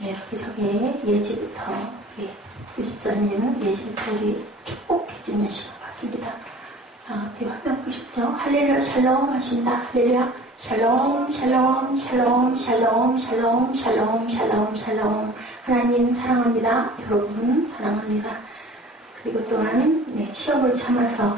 예, 저기 예지부터, 예, 유집사님 예지부터 우리 축복해 주는 시간 봤습니다. 뒤에 화면 보십시오. 할렐루야, 샬롬 하신다. 할렐루야, 샬롬, 샬롬, 샬롬, 샬롬, 샬롬, 샬롬, 샬롬, 샬롬. 하나님 사랑합니다. 여러분 사랑합니다. 그리고 또한, 네, 시험을 참아서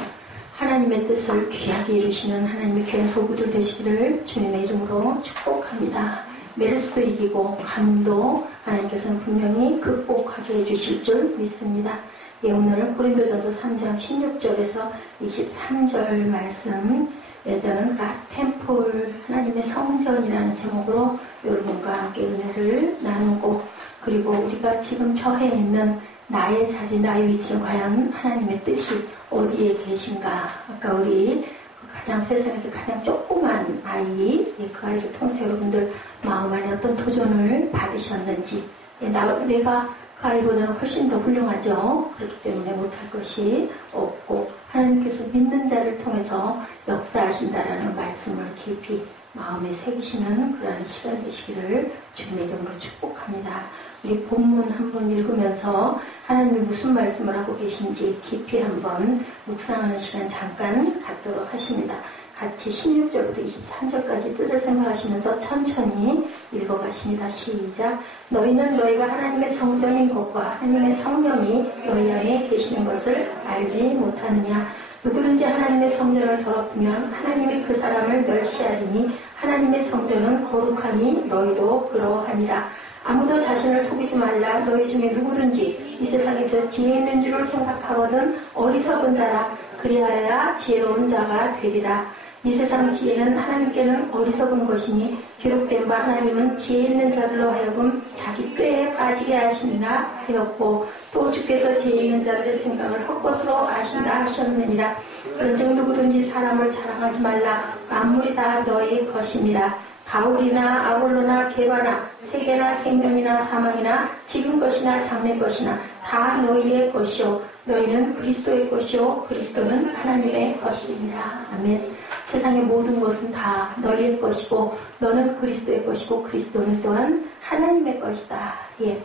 하나님의 뜻을 귀하게 이루시는 하나님의 귀한 도구들 되시기를 주님의 이름으로 축복합니다. 메르스도 이기고 감도 하나님께서는 분명히 극복하게 해주실 줄 믿습니다. 예, 오늘은 고린도전서 3장 16절에서 23절 말씀, 저는 가스 템플 하나님의 성전이라는 제목으로 여러분과 함께 은혜를 나누고, 그리고 우리가 지금 처해 있는 나의 자리, 나의 위치는 과연 하나님의 뜻이 어디에 계신가. 아까 우리 가장 세상에서 가장 조그만 아이, 그 아이를 통해서 여러분들 마음 안에 어떤 도전을 받으셨는지, 내가 그 아이보다는 훨씬 더 훌륭하죠. 그렇기 때문에 못할 것이 없고 하나님께서 믿는 자를 통해서 역사하신다라는 말씀을 깊이 마음에 새기시는 그러한 시간 되시기를 주님의 이름으로 축복합니다. 우리 본문 한번 읽으면서 하나님이 무슨 말씀을 하고 계신지 깊이 한번 묵상하는 시간 잠깐 갖도록 하십니다. 같이 16절부터 23절까지 뜻을 생각하시면서 천천히 읽어가십니다. 시작. 너희는 너희가 하나님의 성전인 것과 하나님의 성령이 너희 안에 계시는 것을 알지 못하느냐. 누구든지 하나님의 성전을 더럽히면 하나님이 그 사람을 멸시하리니 하나님의 성전은 거룩하니 너희도 그러하니라. 아무도 자신을 속이지 말라. 너희 중에 누구든지 이 세상에서 지혜 있는 줄을 생각하거든 어리석은 자라. 그리하여야 지혜로운 자가 되리라. 이 세상 지혜는 하나님께는 어리석은 것이니 기록된 바 하나님은 지혜 있는 자들로 하여금 자기 꾀에 빠지게 하시니라 하였고, 또 주께서 지혜 있는 자들의 생각을 헛것으로 아신다 하셨느니라. 그런즉 누구든지 사람을 자랑하지 말라. 만물이 다 너희 것임이라. 바울이나 아볼로나 게바나 세계나 생명이나 사망이나 지금 것이나 장래 것이나 다 너희의 것이요 너희는 그리스도의 것이요 그리스도는 하나님의 것입니다. 아멘. 세상의 모든 것은 다 너희의 것이고 너는 그리스도의 것이고 그리스도는 또한 하나님의 것이다. 예.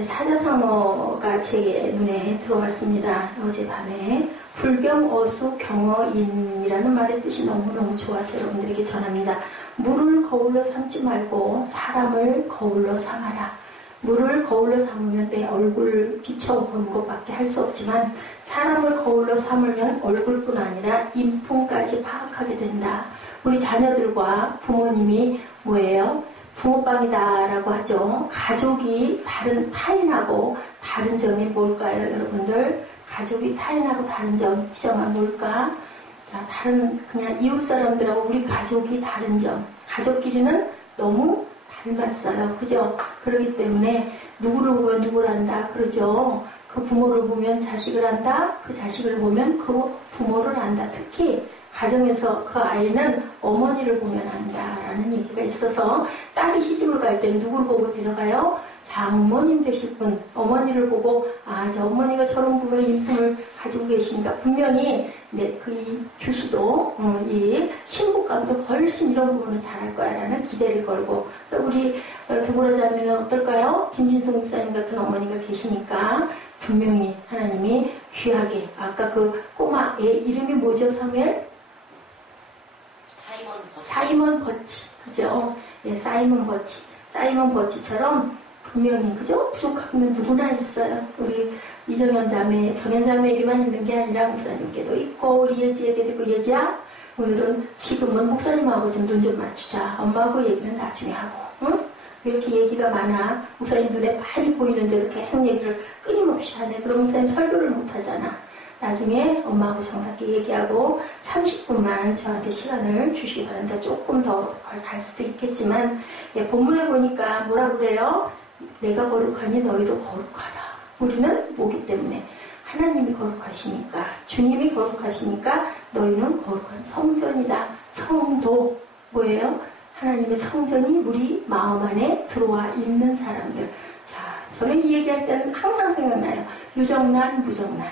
사자성어가 제 눈에 들어왔습니다. 어젯밤에 불경어수 경어인이라는 말의 뜻이 너무너무 좋아서 여러분들에게 전합니다. 물을 거울로 삼지 말고 사람을 거울로 삼아라. 물을 거울로 삼으면 내 얼굴 비춰보는 것밖에 할 수 없지만 사람을 거울로 삼으면 얼굴뿐 아니라 인품까지 파악하게 된다. 우리 자녀들과 부모님이 뭐예요? 붕어빵이다라고 하죠. 가족이 타인하고 다른 점이 뭘까요, 여러분들? 가족이 타인하고 다른 점, 희정아 뭘까? 자, 다른 그냥 이웃 사람들하고 우리 가족이 다른 점. 가족끼리는 너무 닮았어요. 그죠? 그렇기 때문에 누구를 보면 누구를 안다. 그러죠? 그 부모를 보면 자식을 안다. 그 자식을 보면 그 부모를 안다. 특히 가정에서 그 아이는 어머니를 보면 안다라는 얘기가 있어서 딸이 시집을 갈 때는 누구를 보고 데려가요? 장모님 되실 분, 어머니를 보고 저 어머니가 저런 부분의 인품을 가지고 계시니까 분명히 그 교수도 이 신부감도 훨씬 이런 부분을 잘할 거야라는 기대를 걸고, 또 우리 드보라 자매는 어떨까요? 김진성 목사님 같은 어머니가 계시니까 분명히 하나님이 귀하게, 아까 그 꼬마 애 이름이 뭐죠, 사무엘? 사이먼 버치, 그죠? 예, 사이먼 버치처럼 분명히, 그죠? 부족하면 누구나 있어요. 우리 이정현 자매, 정현 자매에게만 있는 게 아니라 목사님께도 있고, 우리 예지에게도 있고, 예지야, 오늘은 지금은 목사님하고 좀 눈 좀 맞추자. 엄마하고 얘기는 나중에 하고, 응? 이렇게 얘기가 많아. 목사님 눈에 많이 보이는데도 계속 얘기를 끊임없이 하네. 그럼 목사님 설교를 못 하잖아. 나중에 엄마하고 정확하게 얘기하고 30분만 저한테 시간을 주시기 바랍니다. 조금 더 갈 수도 있겠지만, 예, 본문에 보니까 뭐라 그래요? 내가 거룩하니 너희도 거룩하라. 우리는 뭐기 때문에? 하나님이 거룩하시니까, 주님이 거룩하시니까 너희는 거룩한 성전이다. 성도 뭐예요? 하나님의 성전이 우리 마음 안에 들어와 있는 사람들. 자, 저는 이 얘기할 때는 항상 생각나요. 유정란, 무정란.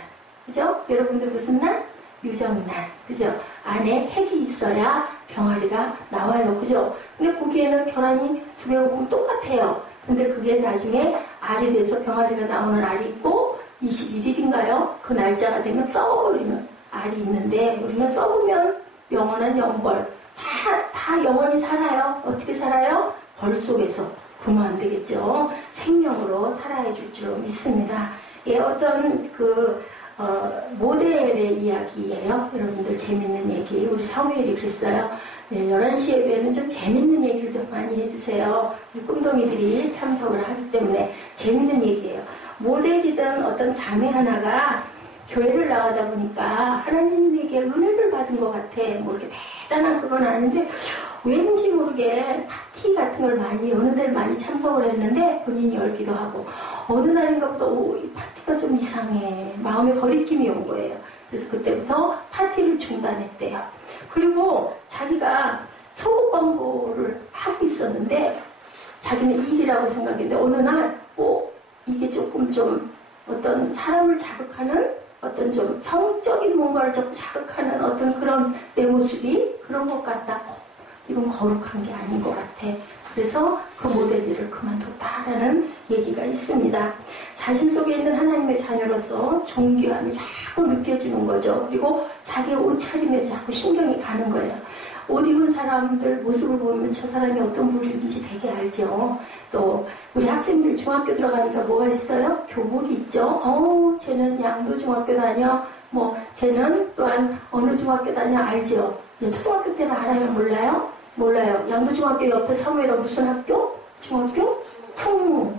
그죠? 여러분들 무슨 날? 유정란, 그죠? 안에 핵이 있어야 병아리가 나와요, 그죠? 근데 거기에는 계란이 두 개가 보면 똑같아요. 근데 그게 나중에 알이 돼서 병아리가 나오는 알이 있고 21일인가요? 그 날짜가 되면 썩어버리는 알이 있는데 우리는 썩으면 영원한 영벌 다 영원히 살아요. 어떻게 살아요? 벌 속에서. 그러면 안 되겠죠. 생명으로 살아야 줄 줄 믿습니다. 예, 어떤 모델의 이야기예요. 여러분들 재밌는 얘기. 우리 사무엘이 그랬어요. 네, 11시 예배는 좀 재밌는 얘기를 좀 많이 해주세요. 우리 꿈동이들이 참석을 하기 때문에 재밌는 얘기예요. 모델이든 어떤 자매 하나가 교회를 나가다 보니까 하나님에게 은혜를 받은 것 같아. 뭐 이렇게 대단한 그건 아닌데 왠지 모르게 파티 같은 걸 어느 날 많이 참석을 했는데 본인이 열기도 하고 어느 날인가 보다 이 파티가 좀 이상해. 마음에 거리낌이 온 거예요. 그래서 그때부터 파티를 중단했대요. 그리고 자기가 속옷 광고를 하고 있었는데 자기는 일이라고 생각했는데 어느 날 이게 조금 좀 어떤 사람을 자극하는 어떤 좀 성적인 뭔가를 자꾸 자극하는 어떤 그런 내 모습이 그런 것 같다. 이건 거룩한 게 아닌 것 같아. 그래서 그 모델들을 그만뒀다라는 얘기가 있습니다. 자신 속에 있는 하나님의 자녀로서 존귀함이 자꾸 느껴지는 거죠. 그리고 자기의 옷차림에 자꾸 신경이 가는 거예요. 옷 입은 사람들 모습을 보면 저 사람이 어떤 부류인지 되게 알죠. 또 우리 학생들 중학교 들어가니까 뭐가 있어요? 교복이 있죠. 쟤는 양도중학교 다녀. 쟤는 또한 어느 중학교 다녀 알죠. 초등학교 때는 알아요? 몰라요? 몰라요. 양도중학교 옆에 사무엘은 무슨 학교? 중학교? 풍무.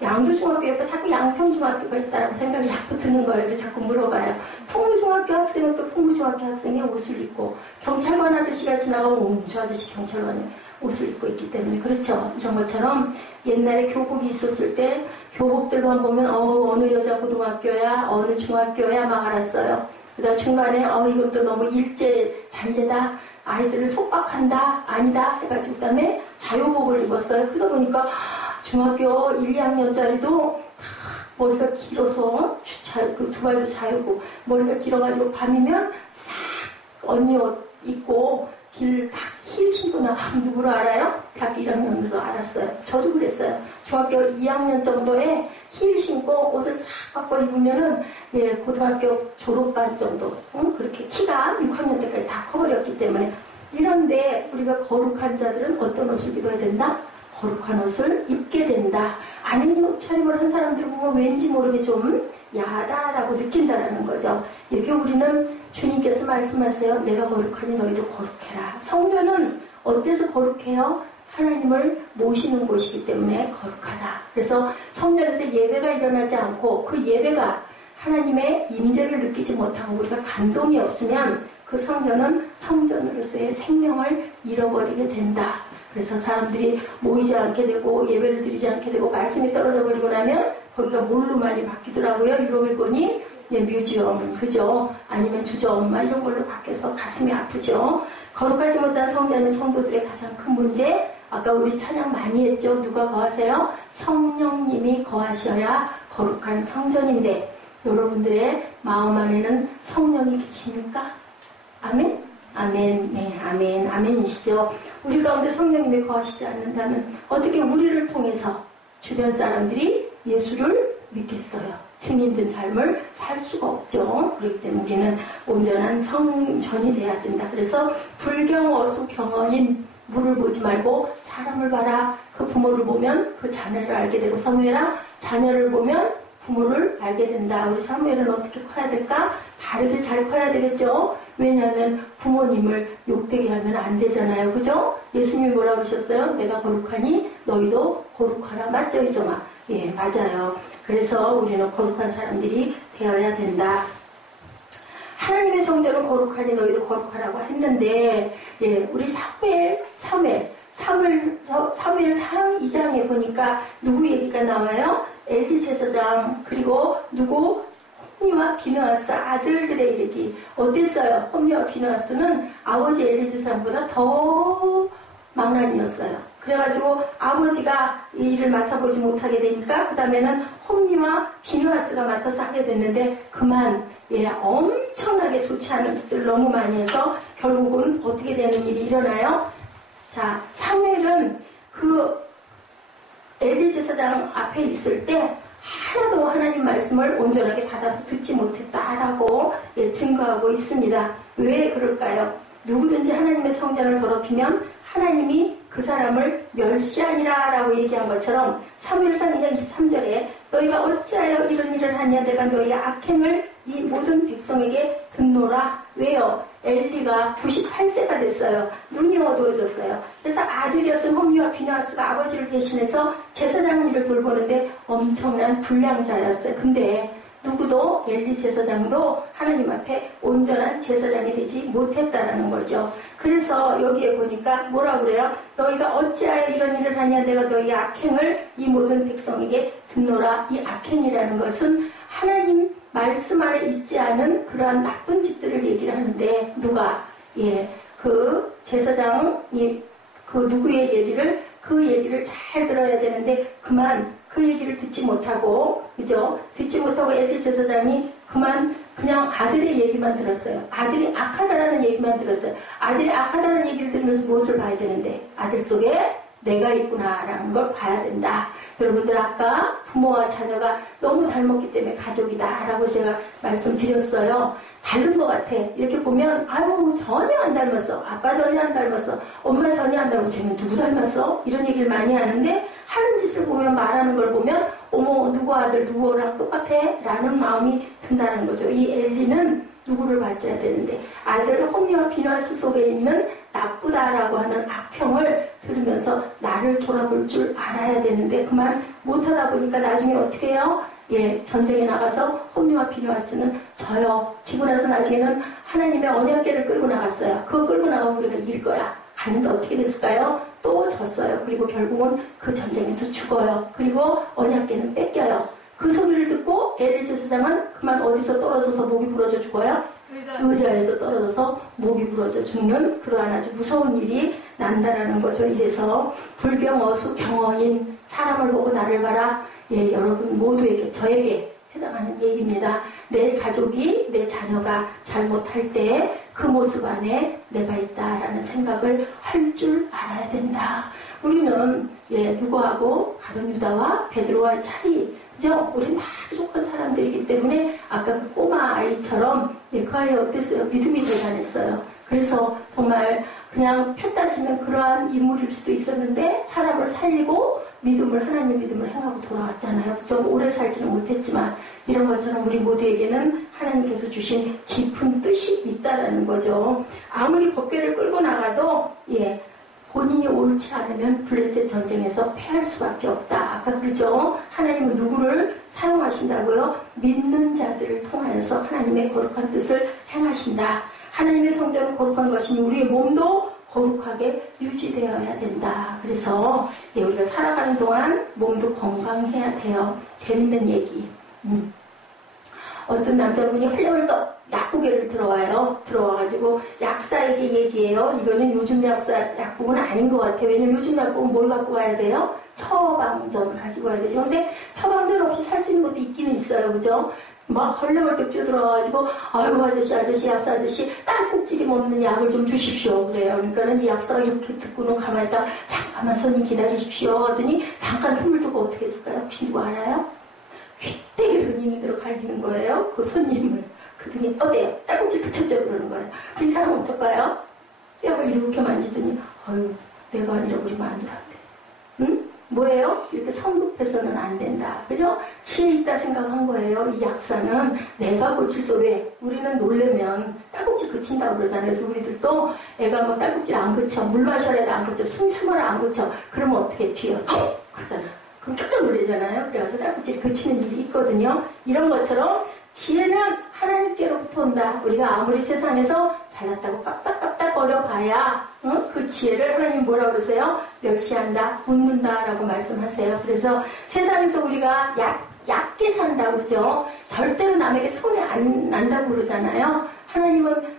양도중학교 옆에 자꾸 양평중학교가 있다라고 생각이 자꾸 드는 거예요. 그래서 자꾸 물어봐요. 풍무중학교 학생은 또 풍무중학교 학생의 옷을 입고 경찰관 아저씨가 지나가면 저 아저씨 경찰관의 옷을 입고 있기 때문에 그렇죠. 이런 것처럼 옛날에 교복이 있었을 때 교복들만 보면 어느 여자 고등학교야 어느 중학교야 막 알았어요. 그다음 중간에 이건 또 너무 일제 잔재다. 아이들을 속박한다. 아니다. 해가지고 그다음에 자유복을 입었어요. 그러다 보니까 중학교 1, 2학년짜리도 머리가 길어서 두 발도 자유고 머리가 길어가지고 밤이면 싹 언니 옷 입고 길 막 힐 신고 나가면 누구로 알아요? 대학교 1학년으로 알았어요. 저도 그랬어요. 중학교 2학년 정도에 힐 신고 옷을 싹 바꿔 입으면은 고등학교 졸업반 정도 그렇게 키가 6학년 때까지 다 커버렸기 때문에 이런데 우리가 거룩한 자들은 어떤 옷을 입어야 된다? 거룩한 옷을 입게 된다. 아닌 옷차림을 한 사람들 보면 왠지 모르게 좀 야다라고 느낀다라는 거죠. 이렇게 우리는 주님께서 말씀하세요. 내가 거룩하니 너희도 거룩해라. 성전은 어때서 거룩해요? 하나님을 모시는 곳이기 때문에 거룩하다. 그래서 성전에서 예배가 일어나지 않고 그 예배가 하나님의 임재를 느끼지 못하고 우리가 감동이 없으면 그 성전은 성전으로서의 생명을 잃어버리게 된다. 그래서 사람들이 모이지 않게 되고 예배를 드리지 않게 되고 말씀이 떨어져 버리고 나면 거기가 뭘로 많이 바뀌더라고요. 유럽에 보니 뮤지엄, 그죠? 아니면 주점 이런 걸로 바뀌어서 가슴이 아프죠. 거룩하지 못한 성전의 성도들의 가장 큰 문제, 아까 우리 찬양 많이 했죠. 누가 거하세요? 성령님이 거하셔야 거룩한 성전인데 여러분들의 마음 안에는 성령이 계십니까? 아멘? 아멘, 네, 아멘, 아멘이시죠. 우리 가운데 성령님이 거하시지 않는다면 어떻게 우리를 통해서 주변 사람들이 예수를 믿겠어요? 증인된 삶을 살 수가 없죠. 그렇기 때문에 우리는 온전한 성전이 돼야 된다. 그래서 불경어수 경어인 물을 보지 말고 사람을 봐라. 그 부모를 보면 그 자녀를 알게 되고 사무엘아 자녀를 보면 부모를 알게 된다. 우리 사무엘은 어떻게 커야 될까? 바르게 잘 커야 되겠죠. 왜냐하면 부모님을 욕되게 하면 안 되잖아요. 그죠? 예수님이 뭐라고 하셨어요? 내가 거룩하니 너희도 거룩하라. 맞죠? 이정아? 예, 맞아요. 그래서 우리는 거룩한 사람들이 되어야 된다. 하나님의 성전은 거룩하니 너희도 거룩하라고 했는데 우리 사무엘 2장에 보니까 누구 얘기가 나와요? 엘리 제사장 그리고 누구? 홈리와 비느하스 아들들의 얘기 어땠어요? 홈리와 비느하스는 아버지 엘리 제사장보다 더 망나니였어요. 그래가지고 아버지가 이 일을 맡아보지 못하게 되니까 그 다음에는 홈리와 비누아스가 맡아서 하게 됐는데 그만 엄청나게 좋지 않은 짓들을 너무 많이 해서 결국은 어떻게 되는 일이 일어나요? 자, 사무엘은 그 엘리 제사장 앞에 있을 때 하나도 하나님 말씀을 온전하게 받아서 듣지 못했다라고 증거하고 있습니다. 왜 그럴까요? 누구든지 하나님의 성전을 더럽히면 하나님이 그 사람을 멸시하니라 라고 얘기한 것처럼 사무엘상 2장 23절에 너희가 어찌하여 이런 일을 하냐 내가 너희의 악행을 이 모든 백성에게 듣노라. 왜요? 엘리가 98세가 됐어요. 눈이 어두워졌어요. 그래서 아들이었던 홈리와 비누아스가 아버지를 대신해서 제사장 일을 돌보는데 엄청난 불량자였어요. 근데 누구도 엘리 제사장도 하나님 앞에 온전한 제사장이 되지 못했다라는 거죠. 그래서 여기에 보니까 뭐라 그래요? 너희가 어찌하여 이런 일을 하냐 내가 너희 악행을 이 모든 백성에게 듣노라. 이 악행이라는 것은 하나님 말씀 안에 있지 않은 그러한 나쁜 짓들을 얘기를 하는데 누가 그 제사장이 그 누구의 얘기를 그 얘기를 잘 들어야 되는데 그만 그 얘기를 듣지 못하고 그죠? 듣지 못하고 엘리 제사장이 그냥 아들의 얘기만 들었어요. 아들이 악하다라는 얘기만 들었어요. 아들이 악하다는 얘기를 들으면서 무엇을 봐야 되는데 아들 속에 내가 있구나라는 걸 봐야 된다. 여러분들 아까 부모와 자녀가 너무 닮았기 때문에 가족이다라고 제가 말씀드렸어요. 다른 것 같아. 이렇게 보면 아유 전혀 안 닮았어. 아빠 전혀 안 닮았어. 엄마 전혀 안 닮았어. 쟤는 누구 닮았어? 이런 얘기를 많이 하는데 하는 짓을 보면 말하는 걸 보면 어머 누구 아들 누구랑 똑같아? 라는 마음이 든다는 거죠. 이 엘리는 누구를 봤어야 되는데 아들 홈리와 비누아스 속에 있는 나쁘다라고 하는 악평을 들으면서 나를 돌아볼 줄 알아야 되는데 그만 못하다 보니까 나중에 어떻게 해요? 전쟁에 나가서 홈리와 비누아스는 져요. 지고 나서 나중에는 하나님의 언약궤를 끌고 나갔어요. 그거 끌고 나가면 우리가 이길 거야. 갔는데 어떻게 됐을까요? 또 졌어요. 그리고 결국은 그 전쟁에서 죽어요. 그리고 언약궤는 뺏겨요. 그 소리를 듣고 엘리 제사장은 그만 어디서 떨어져서 목이 부러져 죽어요? 의자에서 떨어져서 목이 부러져 죽는 그러한 아주 무서운 일이 난다라는 거죠. 이래서 불병어수 경어인 사람을 보고 나를 봐라. 여러분 모두에게 저에게 해당하는 얘기입니다. 내 가족이 내 자녀가 잘못할 때 그 모습 안에 내가 있다라는 생각을 할 줄 알아야 된다. 우리는 누구하고 가룟 유다와 베드로와의 차이 그죠? 우리는 다 부족한 사람들이기 때문에 아까 그 꼬마 아이처럼 그 아이 어땠어요? 믿음이 대단했어요. 그래서 정말 그냥 편따지는 그러한 인물일 수도 있었는데 사람을 살리고 하나님 믿음을 행하고 돌아왔잖아요. 좀 오래 살지는 못했지만 이런 것처럼 우리 모두에게는 하나님께서 주신 깊은 뜻이 있다라는 거죠. 아무리 법궤를 끌고 나가도 본인이 옳지 않으면 블레셋 전쟁에서 패할 수밖에 없다. 아까 그러죠? 하나님은 누구를 사용하신다고요? 믿는 자들을 통하여서 하나님의 거룩한 뜻을 행하신다. 하나님의 성전은 거룩한 것이니 우리의 몸도 거룩하게 유지되어야 된다. 그래서 우리가 살아가는 동안 몸도 건강해야 돼요. 재밌는 얘기. 어떤 남자분이 헐레벌떡 약국에를 들어와가지고 약사에게 얘기해요. 이거는 요즘 약국은 아닌 것 같아요. 왜냐면 요즘 약국은 뭘 갖고 와야 돼요? 처방전을 가지고 와야 되죠. 근데 처방전 없이 살 수 있는 것도 있기는 있어요. 그죠? 막 헐레벌떡 뛰어들어와가지고 아유 아저씨 약사 아저씨 딸꾹질이 없는 약을 좀 주십시오 그래요. 그러니까는 이 약사가 이렇게 듣고는 가만히 있다가 잠깐만 손님 기다리십시오 하더니 잠깐 틈을 두고 어떻게 했을까요? 혹시 누구 알아요? 휘대게 은인이 들어 갈기는 거예요. 그 손님을. 그더니 어때요? 딸꾹질 그쳤죠? 그러는 거예요. 그 사람은 어떨까요? 뼈를 이렇게 만지더니 아유 내가 잃어버리면 안 된대. 응? 뭐예요? 이렇게 성급해서는 안 된다. 그죠? 지혜 있다 생각한 거예요. 이 약사는 내가 고칠 수 왜? 우리는 놀래면 딸꾹질 그친다고 그러잖아요. 그래서 우리들도 애가 뭐 딸꾹질 안 그쳐. 물 마셔라 해도 안 그쳐. 숨 참아라 안 그쳐. 그러면 어떻게 튀어? 하잖아. 그럼 깜짝 놀라잖아요. 그래가지고 딸꾹질 그치는 일이 있거든요. 이런 것처럼 지혜는 하나님께로부터 온다. 우리가 아무리 세상에서 잘났다고 깝딱깝딱 거려봐야 그 지혜를 하나님 뭐라 그러세요? 멸시한다, 묻는다라고 말씀하세요. 그래서 세상에서 우리가 얕게 산다 그러죠. 절대로 남에게 손해 안 난다고 그러잖아요. 하나님은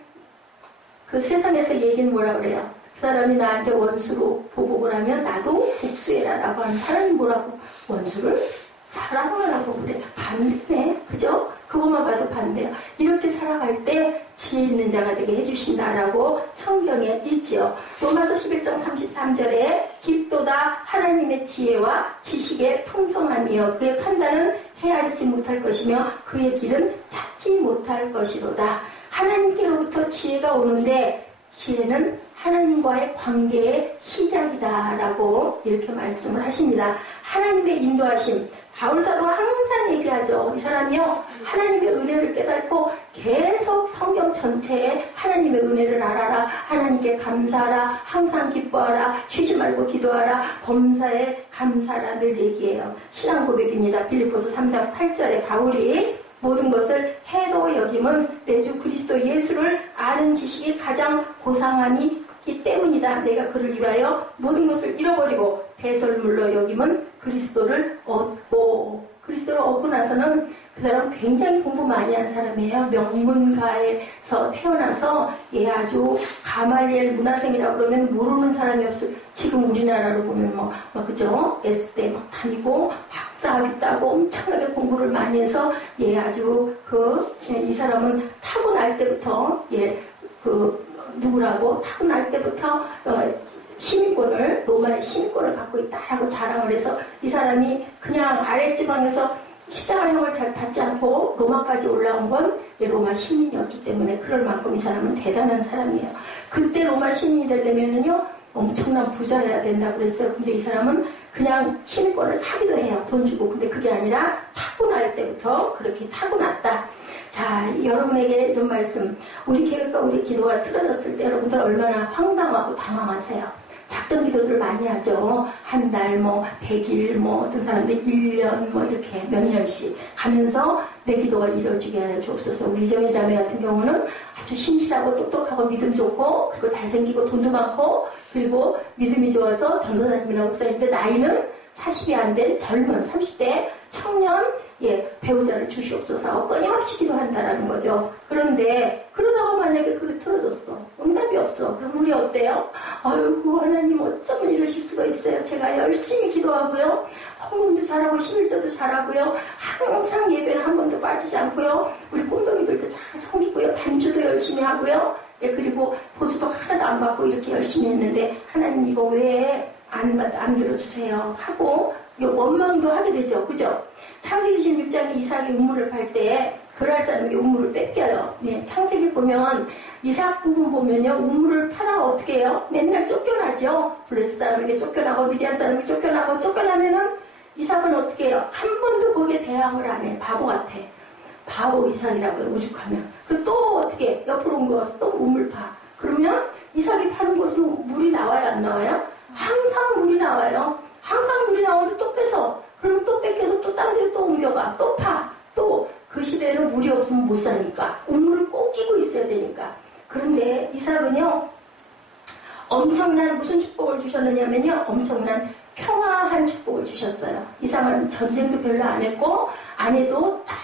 그 세상에서 얘기는 뭐라 그래요? 그 사람이 나한테 원수로 보복을 하면 나도 복수해라라고 하는 하나님 뭐라고? 원수를 사랑하라고 그래. 반대네. 그죠? 그것만 봐도 반대야. 이렇게 살아갈 때 지혜 있는 자가 되게 해주신다라고 성경에 있지요. 로마서 11장 33절에 깊도다 하나님의 지혜와 지식의 풍성함이여 그의 판단은 헤아리지 못할 것이며 그의 길은 찾지 못할 것이로다. 하나님께로부터 지혜가 오는데 지혜는 하나님과의 관계의 시작이다라고 이렇게 말씀을 하십니다. 하나님의 인도하심. 바울사도가 항상 얘기하죠. 이 사람이요 하나님의 은혜를 깨닫고 계속 성경 전체에 하나님의 은혜를 알아라. 하나님께 감사하라. 항상 기뻐하라. 쉬지 말고 기도하라. 범사에 감사하라. 늘 얘기해요. 신앙 고백입니다. 빌립보서 3장 8절에 바울이 모든 것을 해로 여김은 내 주 그리스도 예수를 아는 지식이 가장 고상함이 있기 때문이다. 내가 그를 위하여 모든 것을 잃어버리고 배설물로 여김은 그리스도를 얻고 그리스도를 얻고 나서는 그 사람 굉장히 공부 많이 한 사람이에요. 명문가에서 태어나서 아주 가말리엘 문화생이라고 그러면 모르는 사람이 없어요. 지금 우리나라로 보면 그죠? S대 다니고 박사학위 따고 엄청나게 공부를 많이 해서 아주 이 사람은 타고날 때부터 누구라고 타고날 때부터 시민권을 로마의 시민권을 갖고 있다라고 자랑을 해서 이 사람이 그냥 아랫지방에서 십자가형을 받지 않고 로마까지 올라온 건 로마 시민이었기 때문에 그럴 만큼 이 사람은 대단한 사람이에요. 그때 로마 시민이 되려면은요 엄청난 부자여야 된다고 그랬어요. 근데 이 사람은 그냥 시민권을 사기도 해요. 돈 주고. 근데 그게 아니라 타고날 때부터 그렇게 타고났다. 자, 여러분에게 이런 말씀. 우리 계획과 우리 기도가 틀어졌을 때 여러분들 얼마나 황당하고 당황하세요. 작전 기도들을 많이 하죠. 한 달, 100일, 어떤 사람들 1년, 이렇게 몇 년씩 가면서 내 기도가 이루어지게 하여 주옵소서. 우리 이정희 자매 같은 경우는 아주 신실하고 똑똑하고 믿음 좋고, 그리고 잘생기고 돈도 많고, 그리고 믿음이 좋아서 전도사님이나 목사님인데 나이는 40이 안 된 젊은 30대 청년, 배우자를 주시옵소서. 끊임없이 기도한다라는 거죠. 그런데 그러다가 만약에 그게 틀어졌어. 응답이 없어. 그럼 우리 어때요? 아이고 하나님 어쩌면 이러실 수가 있어요. 제가 열심히 기도하고요. 헌금도 잘하고 11조도 잘하고요. 항상 예배는 한 번도 빠지지 않고요. 우리 꿈덩이들도 잘 섬기고요. 반주도 열심히 하고요. 그리고 보수도 하나도 안 받고 이렇게 열심히 했는데 하나님 이거 왜 안 들어주세요 하고 원망도 하게 되죠. 그죠? 창세기 26장에 이삭이 우물을 팔 때 그랄 사람이 우물을 뺏겨요. 창세기 보면 이삭 부분 보면요. 우물을 파다가 어떻게 해요? 맨날 쫓겨나죠. 블레스 사람에게 쫓겨나고 미디안 사람에게 쫓겨나면은 이삭은 어떻게 해요? 한 번도 거기에 대항을 안 해. 바보 같아. 바보 이삭이라고 해요. 오죽하면. 그리고 또 어떻게 옆으로 옮겨와서 또 우물 파. 그러면 이삭이 파는 곳으로 물이 나와요? 안 나와요? 항상 물이 나와요. 항상 물이 나오는데 또 뺏어. 그러면 또 뺏겨서 또 딴 데로 또 옮겨가. 또 파. 또 그 시대에는 물이 없으면 못 사니까. 우물을 꼭 끼고 있어야 되니까. 그런데 이삭은요. 엄청난 무슨 축복을 주셨느냐면요. 엄청난 평화한 축복을 주셨어요. 이삭은 전쟁도 별로 안 했고 아내도 딱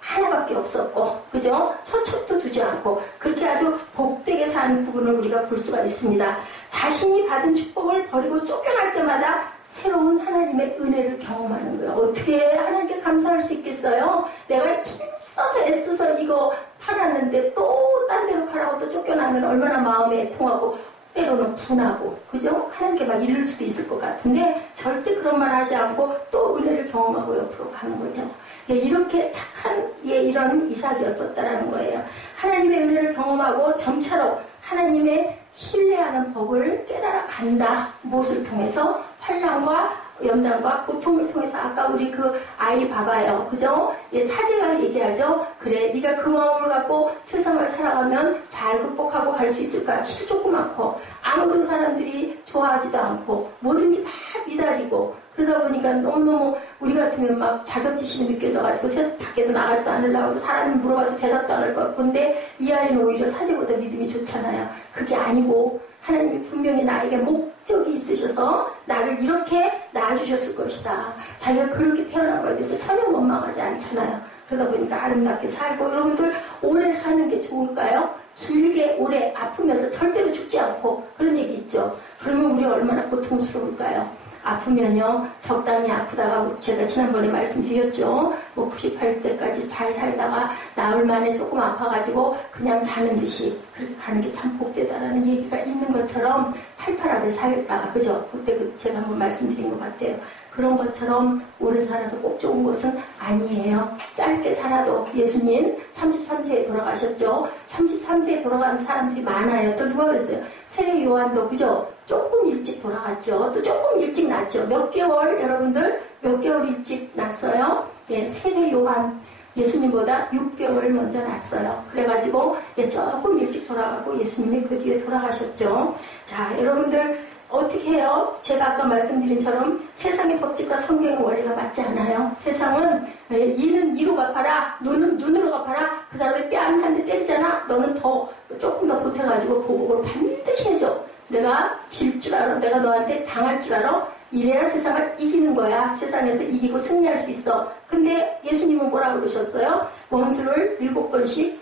하나밖에 없었고 그죠? 처첩도 두지 않고 그렇게 아주 복되게 산 부분을 우리가 볼 수가 있습니다. 자신이 받은 축복을 버리고 쫓겨날 때마다 새로운 하나님의 은혜를 경험하는 거예요. 어떻게 하나님께 감사할 수 있겠어요? 내가 힘써서 애써서 이거 팔았는데 또 딴 데로 가라고 또 쫓겨나면 얼마나 마음에 애통하고 때로는 분하고 그죠? 하나님께 막 이를 수도 있을 것 같은데 절대 그런 말 하지 않고 또 은혜를 경험하고 옆으로 가는 거죠. 이렇게 착한 이런 이삭이었었다라는 거예요. 하나님의 은혜를 경험하고 점차로 하나님의 신뢰하는 법을 깨달아 간다. 무엇을 통해서? 환난과 연단과 고통을 통해서 아까 우리 그 아이 봐봐요. 그죠? 사제가 얘기하죠. 그래 네가 그 마음을 갖고 세상을 살아가면 잘 극복하고 갈 수 있을까? 키도 조그맣고 아무도 사람들이 좋아하지도 않고 뭐든지 다 미달이고 그러다 보니까 너무너무 우리 같으면 막 자격지심이 느껴져가지고 세상 밖에서 나가지도 않으려고 사람이 물어봐도 대답도 안 할 것 같은데 이 아이는 오히려 사제보다 믿음이 좋잖아요. 그게 아니고 하나님이 분명히 나에게 목적이 있으셔서 나를 이렇게 낳아주셨을 것이다. 자기가 그렇게 태어난 거에 대해서 전혀 원망하지 않잖아요. 그러다 보니까 아름답게 살고 여러분들 오래 사는 게 좋을까요? 길게 오래 아프면서 절대로 죽지 않고 그런 얘기 있죠. 그러면 우리 얼마나 고통스러울까요? 아프면요, 적당히 아프다가 제가 지난번에 말씀드렸죠. 뭐 98세까지 잘 살다가 나흘 만에 조금 아파가지고 그냥 자는 듯이 그렇게 가는 게 참 복되다라는 얘기가 있는 것처럼 팔팔하게 살다가, 그죠? 그때 제가 한번 말씀드린 것 같아요. 그런 것처럼 오래 살아서 꼭 좋은 것은 아니에요. 짧게 살아도 예수님 33세에 돌아가셨죠. 33세에 돌아간 사람들이 많아요. 또 누가 그랬어요? 세례 요한도, 그죠? 조금 일찍 돌아갔죠. 또 조금 일찍 났죠. 몇 개월, 여러분들? 몇 개월 일찍 났어요? 예, 세례 요한. 예수님보다 6개월 먼저 났어요. 그래가지고, 예, 조금 일찍 돌아가고 예수님이 그 뒤에 돌아가셨죠. 자, 여러분들, 어떻게 해요? 제가 아까 말씀드린 처럼 세상의 법칙과 성경의 원리가 맞지 않아요. 세상은 이는 이로 갚아라, 눈은 눈으로 갚아라. 그 사람이 뺨 한 대 때리잖아. 너는 더 조금 더 보태가지고 보복을 반드시 해줘. 내가 질 줄 알아. 내가 너한테 당할 줄 알아. 이래야 세상을 이기는 거야. 세상에서 이기고 승리할 수 있어. 근데 예수님은 뭐라고 그러셨어요? 원수를 7번씩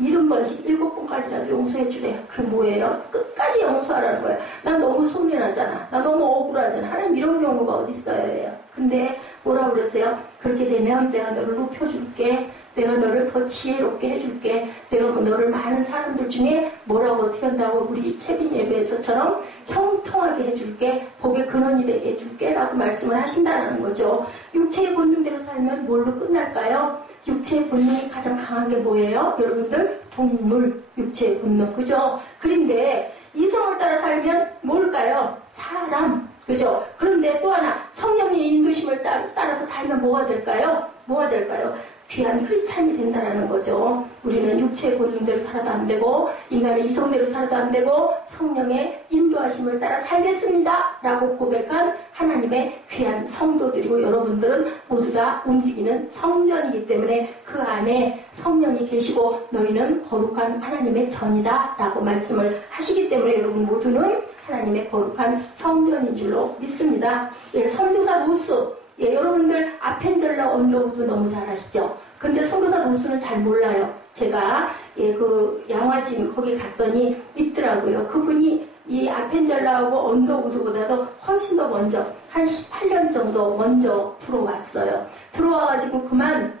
70번씩 7번까지라도 용서해 주래요. 그게 뭐예요? 끝까지 용서하라는 거예요. 난 너무 소민하잖아. 나 너무 억울하잖아. 하나님 이런 경우가 어디 있어요? 근데 뭐라고 그러세요? 그렇게 되면 내가 너를 높여줄게. 내가 너를 더 지혜롭게 해줄게. 내가 너를 많은 사람들 중에 뭐라고 어떻게 한다고 우리 채빈 예배에서처럼 형통하게 해줄게. 복의 근원이 되게 해줄게. 라고 말씀을 하신다는 거죠. 육체의 본능대로 살면 뭘로 끝날까요? 육체의 본능이 가장 강한 게 뭐예요? 여러분들, 동물, 육체의 본능, 그죠? 그런데 이성을 따라 살면 뭘까요? 사람, 그죠? 그런데 또 하나, 성령의 인도심을 따라서 살면 뭐가 될까요? 뭐가 될까요? 귀한 크리스찬이 된다는 거죠. 우리는 육체의 본능대로 살아도 안 되고 인간의 이성대로 살아도 안 되고 성령의 인도하심을 따라 살겠습니다 라고 고백한 하나님의 귀한 성도들이고, 여러분들은 모두 다 움직이는 성전이기 때문에 그 안에 성령이 계시고 너희는 거룩한 하나님의 전이다 라고 말씀을 하시기 때문에 여러분 모두는 하나님의 거룩한 성전인 줄로 믿습니다. 예, 선교사 로스, 예, 여러분들 아펜젤러 언더우드 너무 잘 아시죠? 근데 선교사 로스는 잘 몰라요. 제가 예, 그 양화진 거기 갔더니 있더라고요. 그분이 이 아펜젤러하고 언더우드보다도 훨씬 더 먼저 한 18년 정도 먼저 들어왔어요. 들어와가지고 그만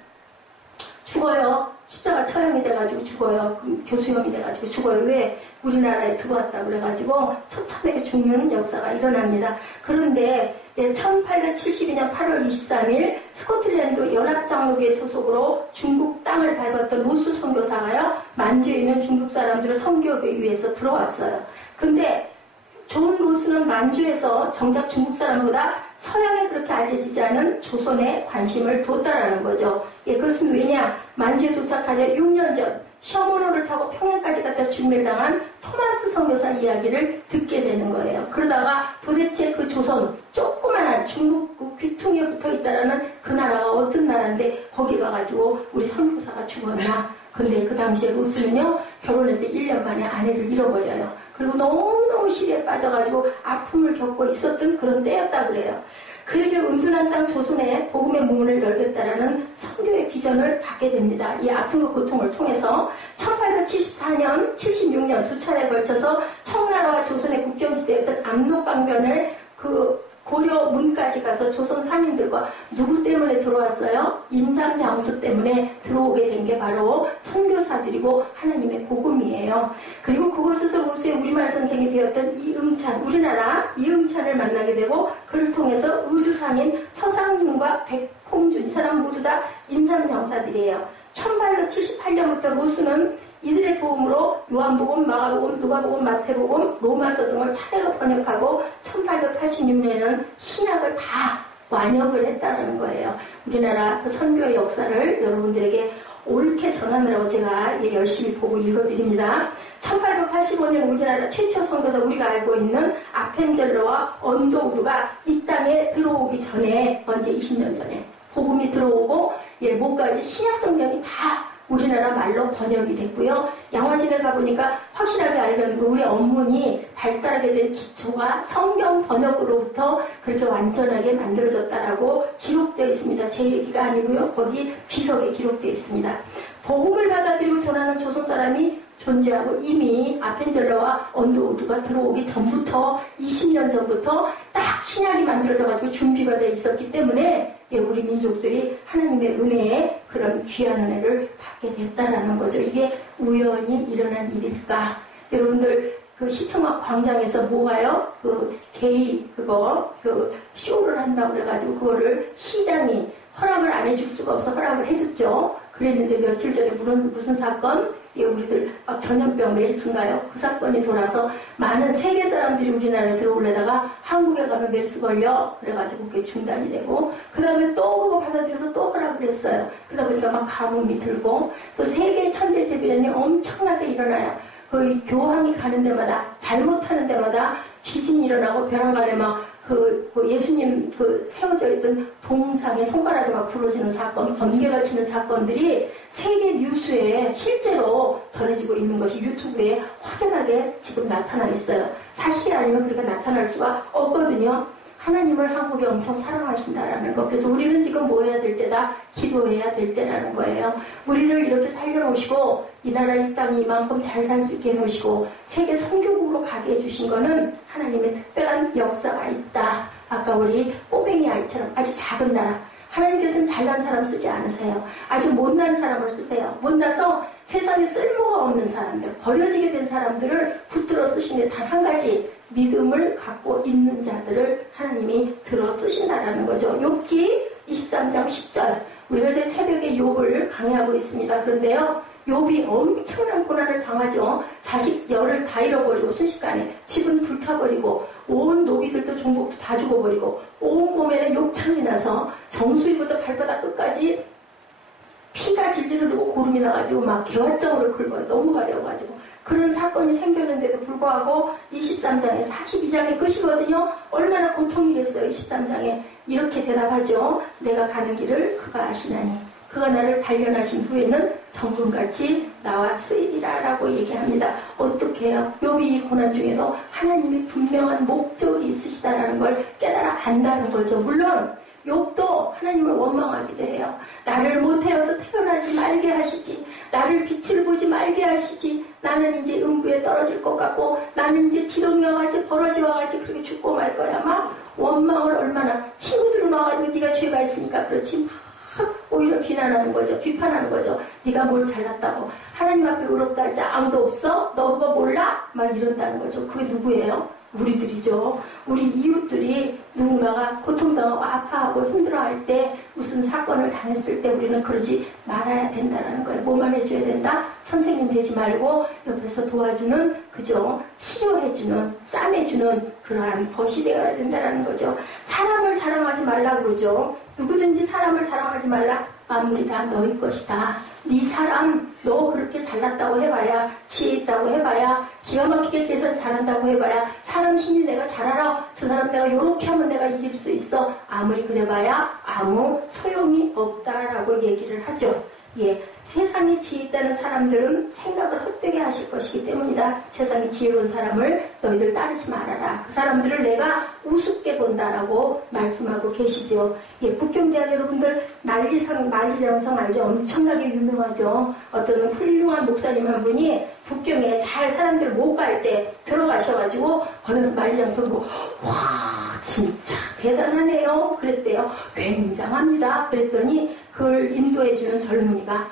죽어요. 십자가 처형이 돼가지고 죽어요. 교수형이 돼가지고 죽어요. 왜? 우리나라에 들어왔다고 그래가지고 처참하게 죽는 역사가 일어납니다. 그런데 1872년 8월 23일 스코틀랜드 연합장로교회 소속으로 중국 땅을 밟았던 로스 선교사가요, 만주에 있는 중국 사람들을 선교하기 위해서 들어왔어요. 근데 존 로스는 만주에서 정작 중국 사람보다 서양에 그렇게 알려지지 않은 조선에 관심을 뒀다라는 거죠. 예, 그것은 왜냐? 만주에 도착하자 6년 전 셔먼호를 타고 평양까지 갔다 준비를 당한 토마스 선교사 이야기를 듣게 되는 거예요. 그러다가 도대체 그 조선, 조그만한 중국 그 귀퉁이에 붙어 있다라는 그 나라가 어떤 나라인데 거기 가가지고 우리 선교사가 죽었나? 근데 그 당시에 로스는요, 결혼해서 1년 만에 아내를 잃어버려요. 그리고 너무너무 시리에 빠져가지고 아픔을 겪고 있었던 그런 때였다 그래요. 그에게 은둔한 땅 조선에 복음의 문을 열겠다라는 선교의 비전을 받게 됩니다. 이 아픔과 고통을 통해서 1874년, 76년 두 차례에 걸쳐서 청나라와 조선의 국경지대였던 압록강변을 그 고려 문까지 가서 조선 상인들과 누구 때문에 들어왔어요? 인삼장수 때문에 들어오게 된 게 바로 선교사들이고 하나님의 복음이에요. 그리고 그곳에서 로스의 우리말 선생이 되었던 이응찬, 우리나라 이응찬을 만나게 되고 그를 통해서 우주상인 서상윤과 백홍준, 이 사람 모두 다 인삼장사들이에요. 1878년부터 로스는 이들의 도움으로 요한복음, 마가복음, 누가복음, 마태복음, 로마서 등을 차례로 번역하고 1886년에는 신약을 다 완역을 했다는 거예요. 우리나라 그 선교의 역사를 여러분들에게 옳게 전하느라고 제가 열심히 보고 읽어드립니다. 1885년 우리나라 최초 선교사, 우리가 알고 있는 아펜젤러와 언더우드가 이 땅에 들어오기 전에, 언제 20년 전에 복음이 들어오고 뭐까지 신약 성경이 다 우리나라 말로 번역이 됐고요. 양화진에 가보니까 확실하게 알려는 거, 우리 언문이 발달하게 된 기초가 성경 번역으로부터 그렇게 완전하게 만들어졌다라고 기록되어 있습니다. 제 얘기가 아니고요. 거기 비석에 기록되어 있습니다. 복음을 받아들이고 전하는 조선 사람이 존재하고 이미 아펜젤러와 언더우드가 들어오기 전부터 20년 전부터 딱 신약이 만들어져가지고 준비가 돼 있었기 때문에 우리 민족들이 하나님의 은혜에 그런 귀한 은혜를 받게 됐다라는 거죠. 이게 우연히 일어난 일일까? 여러분들 그 시청각 광장에서 뭐가요? 그 게이 그 쇼를 한다고 그래가지고 그거를 시장이 허락을 안 해줄 수가 없어 허락을 해줬죠. 그랬는데 며칠 전에 무슨 사건? 우리들 막 전염병 메르스인가요? 그 사건이 돌아서 많은 세계 사람들이 우리나라에 들어오려다가 한국에 가면 메르스 걸려. 그래가지고 그게 중단이 되고 그 다음에 또 그거 받아들여서 또 허락을 했어요. 그러다 보니까 막 가뭄이 들고 또 세계 천재재변이 엄청나게 일어나요. 그 교황이 가는 데마다 잘못하는 데마다 지진이 일어나고 벼랑간에 막 그 예수님 그 세워져 있던 동상에 손가락이 막 부러지는 사건, 번개가 치는 사건들이 세계 뉴스에 실제로 전해지고 있는 것이 유튜브에 확연하게 지금 나타나 있어요. 사실이 아니면 그렇게 나타날 수가 없거든요. 하나님을 한국에 엄청 사랑하신다라는 거. 그래서 우리는 지금 뭐 해야 될 때다? 기도해야 될 때라는 거예요. 우리를 이렇게 살려놓으시고 이 나라 이 땅이 이만큼 잘 살 수 있게 해놓으시고 세계 선교국으로 가게 해주신 거는 하나님의 특별한 역사가 있다. 아까 우리 꼬맹이 아이처럼 아주 작은 나라. 하나님께서는 잘난 사람 쓰지 않으세요. 아주 못난 사람을 쓰세요. 못나서 세상에 쓸모가 없는 사람들, 버려지게 된 사람들을 붙들어 쓰시는 단 한 가지 믿음을 갖고 있는 자들을 하나님이 들어 쓰신다라는 거죠. 욥기 23장 10절. 우리가 이제 새벽에 욥을 강의하고 있습니다. 그런데요, 욥이 엄청난 고난을 당하죠. 자식 열을 다 잃어버리고 순식간에 집은 불타버리고 온 노비들도 종복도 다 죽어버리고 온 몸에는 욕창이 나서 정수리부터 발바닥 끝까지 피가 질질 흐르고 고름이 나가지고 막 개화장으로 긁어요. 너무 가려워가지고 그런 사건이 생겼는데도 불구하고 23장에 42장의 끝이거든요. 얼마나 고통이겠어요. 23장에 이렇게 대답하죠. 내가 가는 길을 그가 아시나니 그가 나를 발견하신 후에는 정금같이 나와 쓰이리라 라고 얘기합니다. 어떻게 해요? 욥이 이 고난 중에도 하나님이 분명한 목적이 있으시다라는 걸 깨달아 안다는 거죠. 물론 욥도 하나님을 원망하기도 해요. 나를 못하여서 태어나지 말게 하시지. 나를 빛을 보지 말게 하시지. 나는 이제 음부에 떨어질 것 같고 나는 이제 지렁이와 같이 버러지와 같이 그렇게 죽고 말 거야. 막 원망을 얼마나 친구들은 와가지고 네가 죄가 있으니까 그렇지 막 오히려 비난하는 거죠. 비판하는 거죠. 네가 뭘 잘났다고. 하나님 앞에 의롭다 할 자 아무도 없어? 너 그거 몰라? 막 이런다는 거죠. 그게 누구예요? 우리들이죠. 우리 이웃들이 누군가가 고통당하고 아파하고 힘들어할 때 무슨 사건을 당했을 때 우리는 그러지 말아야 된다는 거예요. 뭐만 해줘야 된다? 선생님 되지 말고 옆에서 도와주는 그죠? 치료해주는 싸매주는 그러한 벗이 되어야 된다는 거죠. 사람을 자랑하지 말라고 그러죠. 누구든지 사람을 자랑하지 말라. 만물이 다 너희 것이다. 네 사람 너 그렇게 잘났다고 해봐야 지혜 있다고 해봐야 기가 막히게 계산 잘한다고 해봐야 사람 신이 내가 잘 알아. 저 사람 내가 요렇게 하면 내가 이길 수 있어. 아무리 그래봐야 아무 소용이 없다라고 얘기를 하죠. 예, 세상에 지혜 있다는 사람들은 생각을 헛되게 하실 것이기 때문이다. 세상에 지혜로운 사람을 너희들 따르지 말아라. 그 사람들을 내가 우습게 본다라고 말씀하고 계시죠. 예, 북경대학 여러분들 만리장성 알죠? 엄청나게 유명하죠. 어떤 훌륭한 목사님 한 분이 북경에 잘 사람들 못 갈 때 들어가셔가지고 거기서 만리장성으로 와 진짜 대단하네요. 그랬대요. 굉장합니다. 그랬더니 그걸 인도해주는 젊은이가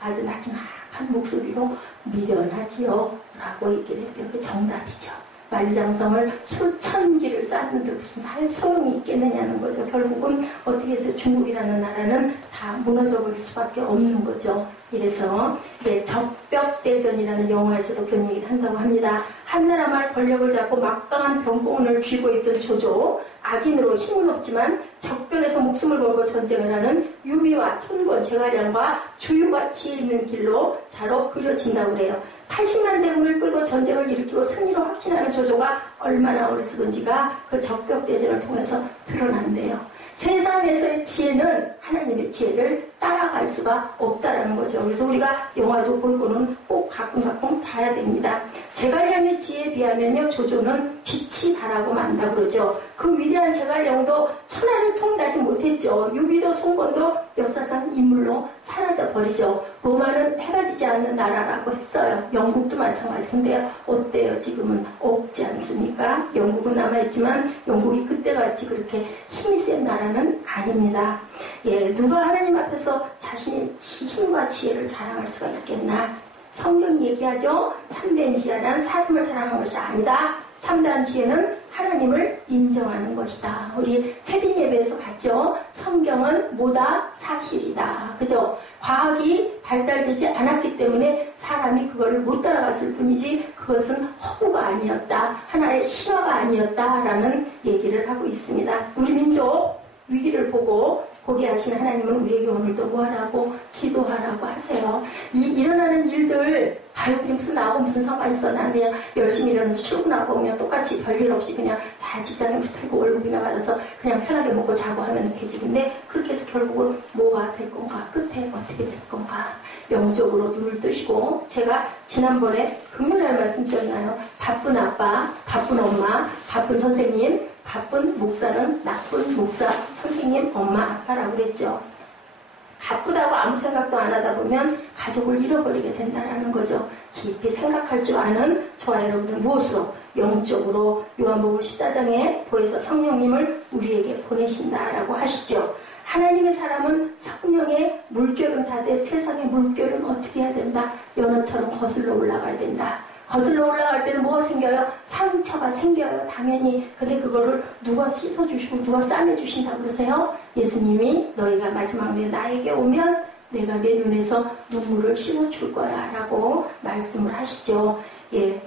아주 나지막한 목소리로 미련하지요 라고 얘기를 해요. 그게 정답이죠. 만리장성을 수천 기를 쌓는데 무슨 소용이 있겠느냐는 거죠. 결국은 어떻게 해서 중국이라는 나라는 다 무너져버릴 수밖에 없는 거죠. 이래서 적벽대전이라는 영화에서도 그런 얘기를 한다고 합니다. 한나라말 권력을 잡고 막강한 병공을 쥐고 있던 조조, 악인으로 힘은 없지만 적벽에서 목숨을 걸고 전쟁을 하는 유비와 손권, 제갈량과 주유같이 있는 길로 자로 그려진다고 그래요. 80만 대군을 끌고 전쟁을 일으키고 승리로 확신하는 조조가 얼마나 어리석은지가 그 적벽대전을 통해서 드러난대요. 세상에서의 지혜는 하나님의 지혜를 따라갈 수가 없다라는 거죠. 그래서 우리가 영화도 볼 거는 꼭 가끔 봐야 됩니다. 제갈량의 지혜에 비하면요, 조조는 빛이 달하고 만다 그러죠. 그 위대한 제갈량도 천하를 통일하지 못했죠. 유비도 송건도 역사상 인물로 사라져 버리죠. 로마는 해가 지지 않는 나라라고 했어요. 영국도 마찬가지. 근데 어때요? 지금은 없지 않습니까? 영국은 남아있지만 영국이 그때같이 그렇게 힘이 센 나라는 아닙니다. 예, 누가 하나님 앞에서 자신의 힘과 지혜를 자랑할 수가 있겠나? 성경이 얘기하죠. 참된 지혜란 사람을 자랑하는 것이 아니다. 참다한 지혜는 하나님을 인정하는 것이다. 우리 세빈 예배에서 봤죠. 성경은 뭐다? 사실이다. 그죠? 과학이 발달되지 않았기 때문에 사람이 그거를 못 따라갔을 뿐이지 그것은 허구가 아니었다. 하나의 실화가 아니었다라는 얘기를 하고 있습니다. 우리 민족 위기를 보고 보게 하신 하나님은 우리에게 오늘도 뭐하라고? 기도하라고 하세요. 일어나는 일들 가요들이 무슨 나하고 무슨 상관이 있어. 난 그냥 열심히 일어나서 출근하고 그냥 똑같이 별일 없이 그냥 잘 직장에 붙어있고 월급이나 받아서 그냥 편하게 먹고 자고 하면 되지. 근데 그렇게 해서 결국은 뭐가 될 건가? 끝에 어떻게 될 건가? 영적으로 눈을 뜨시고, 제가 지난번에 금요일날 말씀드렸나요? 바쁜 아빠, 바쁜 엄마, 바쁜 선생님, 바쁜 목사는 나쁜 목사, 선생님, 엄마, 아빠라고 그랬죠. 바쁘다고 아무 생각도 안 하다 보면 가족을 잃어버리게 된다는 거죠. 깊이 생각할 줄 아는 저와 여러분들 무엇으로? 영적으로 요한복음 14장에 보혜사 성령님을 우리에게 보내신다라고 하시죠. 하나님의 사람은 성령의 물결은 다돼 세상의 물결은 어떻게 해야 된다? 연어처럼 거슬러 올라가야 된다. 거슬러 올라갈 때는 뭐가 생겨요? 상처가 생겨요. 당연히. 근데 그거를 누가 씻어주시고 누가 싸매주신다고 그러세요? 예수님이 너희가 마지막 날에 나에게 오면 내가 내 눈에서 눈물을 씻어줄 거야 라고 말씀을 하시죠. 예.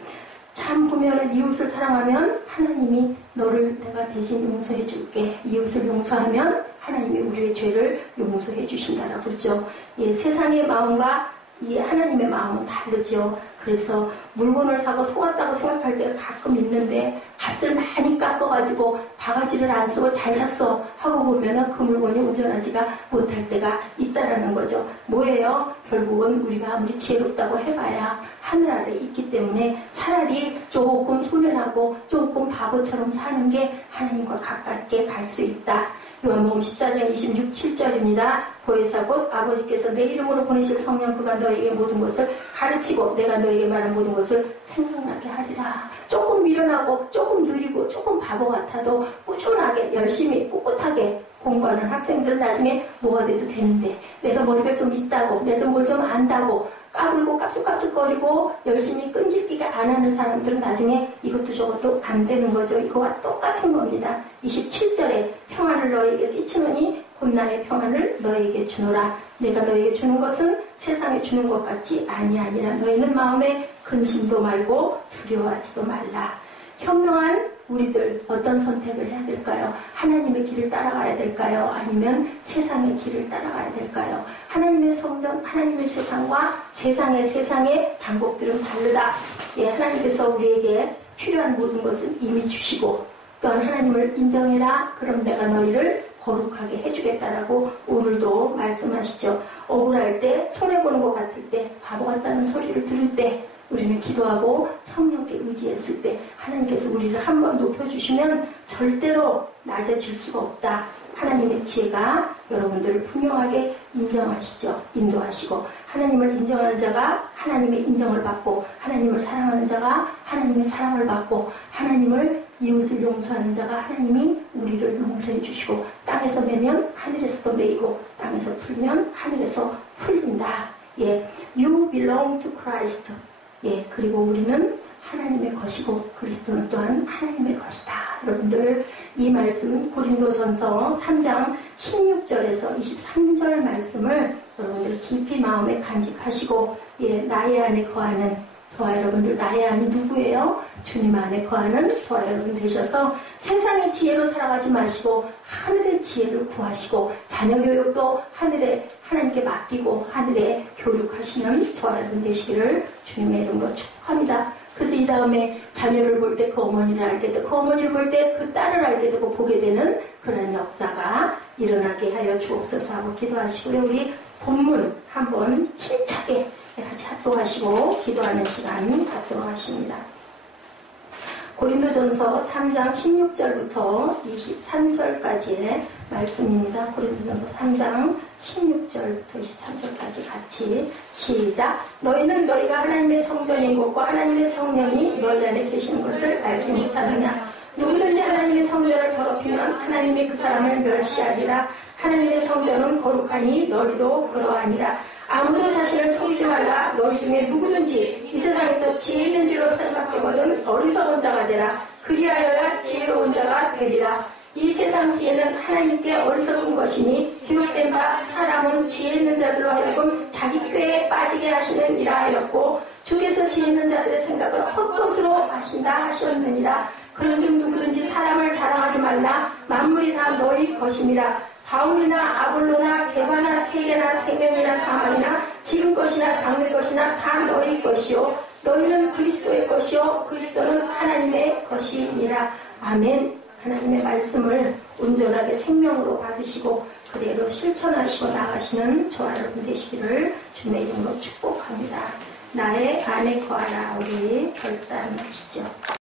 참 보면 이웃을 사랑하면 하나님이 너를 내가 대신 용서해 줄게. 이웃을 용서하면 하나님이 우리의 죄를 용서해 주신다라고 그러죠. 예, 세상의 마음과 이 하나님의 마음은 다르죠. 그래서 물건을 사고 속았다고 생각할 때가 가끔 있는데 값을 많이 깎아가지고 바가지를 안 쓰고 잘 샀어 하고 보면은 그 물건이 온전하지가 못할 때가 있다라는 거죠. 뭐예요? 결국은 우리가 아무리 지혜롭다고 해봐야 하늘 아래 있기 때문에 차라리 조금 소련하고 조금 바보처럼 사는 게 하나님과 가깝게 갈 수 있다. 요한복음 14장 26, 7절입니다. 보혜사 곧 아버지께서 내 이름으로 보내실 성령 그가 너에게 모든 것을 가르치고 내가 너에게 말한 모든 것을 생각나게 하리라. 조금 미련하고 조금 느리고 조금 바보 같아도 꾸준하게 열심히 꿋꿋하게 공부하는 학생들은 나중에 뭐가 돼도 되는데, 내가 머리가 좀 있다고 내가 좀 뭘 좀 안다고 까불고 깝죽깝죽거리고 열심히 끈질기게 안 하는 사람들은 나중에 이것도 저것도 안 되는 거죠. 이거와 똑같은 겁니다. 27절에 평안을 너에게 끼치노니 곧 나의 평안을 너에게 주노라. 내가 너에게 주는 것은 세상에 주는 것 같지 아니하니라. 너희는 마음에 근심도 말고 두려워하지도 말라. 현명한 우리들 어떤 선택을 해야 될까요? 하나님의 길을 따라가야 될까요? 아니면 세상의 길을 따라가야 될까요? 하나님의 성전, 하나님의 세상과 세상의 방법들은 다르다. 예, 하나님께서 우리에게 필요한 모든 것은 이미 주시고 또한 하나님을 인정해라. 그럼 내가 너희를 거룩하게 해주겠다라고 오늘도 말씀하시죠. 억울할 때, 손해보는 것 같을 때, 바보 같다는 소리를 들을 때 우리는 기도하고 성령께 의지했을 때 하나님께서 우리를 한번 높여주시면 절대로 낮아질 수가 없다. 하나님의 지혜가 여러분들을 분명하게 인정하시죠. 인도하시고 하나님을 인정하는 자가 하나님의 인정을 받고 하나님을 사랑하는 자가 하나님의 사랑을 받고 하나님을 이웃을 용서하는 자가 하나님이 우리를 용서해 주시고 땅에서 매면 하늘에서도 매이고 땅에서 풀면 하늘에서 풀린다. 예, You belong to Christ. 예, 그리고 우리는 하나님의 것이고 그리스도는 또한 하나님의 것이다. 여러분들 이 말씀은 고린도전서 3장 16절에서 23절 말씀을 여러분들 깊이 마음에 간직하시고, 예, 나의 안에 거하는 저와 여러분들, 나의 안이 누구예요? 주님 안에 거하는 저와 여러분 되셔서 세상의 지혜로 살아가지 마시고 하늘의 지혜를 구하시고 자녀 교육도 하나님께 맡기고 하늘에 교육하시는 저와 여러분 되시기를 주님의 이름으로 축복합니다. 그래서 이 다음에 자녀를 볼 때 그 어머니를 알게 되고 그 어머니를 볼 때 그 딸을 알게 되고 보게 되는 그런 역사가 일어나게 하여 주옵소서 하고 기도하시고요. 우리 본문 한번 힘차게 같이 합동하시고 기도하는 시간 갖도록 하십니다. 고린도전서 3장 16절부터 23절까지의 말씀입니다. 고린도전서 3장 16절부터 23절까지 같이 시작. 너희는 너희가 하나님의 성전인 것과 하나님의 성령이 너희 안에 계시는 것을 알지 못하느냐. 누구든지 하나님의 성전을 더럽히면 하나님이 그 사람을 멸시하리라. 하나님의 성전은 거룩하니 너희도 그러하니라. 아무도 자신을 속이지 말라. 너희 중에 누구든지 이 세상에서 지혜 있는 줄로 생각되거든 어리석은 자가 되라. 그리하여야 지혜로운 자가 되리라. 이 세상 지혜는 하나님께 어리석은 것이니 기록된 바 사람은 지혜 있는 자들로 하여금 자기 꾀에 빠지게 하시는 이라 하였고 주께서 지혜 있는 자들의 생각을 헛것으로 하신다 하셨느니라. 그런즉 누구든지 사람을 자랑하지 말라. 만물이 다 너희 것임이라. 바울이나 아볼로나 게바나 세계나 생명이나 사망이나 지금 것이나 장래 것이나 다 너희 것이요 너희는 그리스도의 것이요 그리스도는 하나님의 것이니라. 아멘. 하나님의 말씀을 온전하게 생명으로 받으시고 그대로 실천하시고 나가시는 저와 여러분 되시기를 주님의 이름으로 축복합니다. 나의 안에 거하라. 우리 결단하시죠.